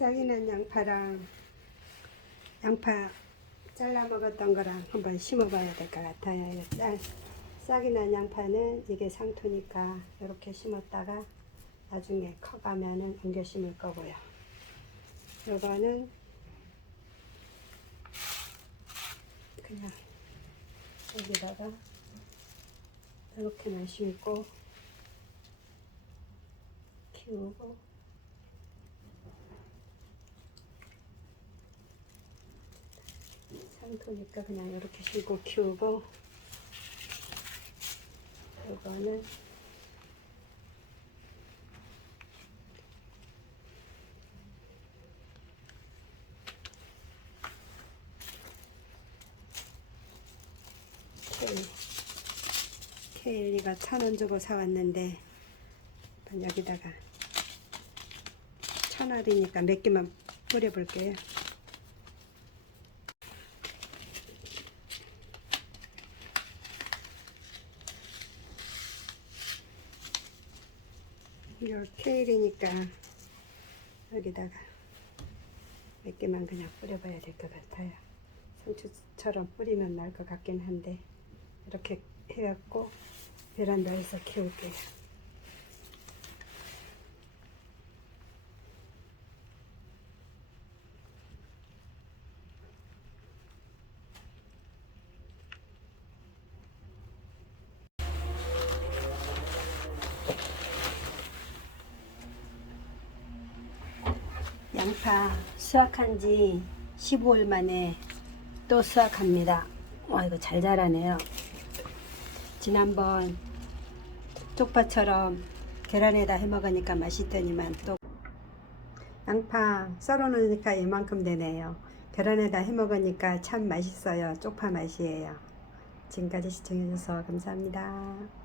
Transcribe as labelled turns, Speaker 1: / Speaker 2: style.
Speaker 1: 싹이 난 양파랑 양파 잘라 먹었던 거랑 한번 심어 봐야 될 것 같아요. 싹이 난 양파는 이게 상토니까 이렇게 심었다가 나중에 커가면은 옮겨 심을 거고요. 요거는 그냥 여기다가 이렇게만 심고 키우고 상토니까 그냥 이렇게 심고 키우고 이거는 케일 케일리가 천 원 주고 사왔는데 여기다가 천 알이니까 몇 개만 뿌려볼게요. 이거 케일이니까 여기다가 몇 개만 그냥 뿌려봐야 될 것 같아요. 상추처럼 뿌리면 나을 것 같긴 한데 이렇게 해갖고 베란다에서 키울게요. 양파 수확한 지 15일 만에 또 수확합니다. 와, 이거 잘 자라네요. 지난번 쪽파처럼 계란에다 해 먹으니까 맛있더니만 또 양파 썰어 놓으니까 이만큼 되네요. 계란에다 해 먹으니까 참 맛있어요. 쪽파 맛이에요. 지금까지 시청해주셔서 감사합니다.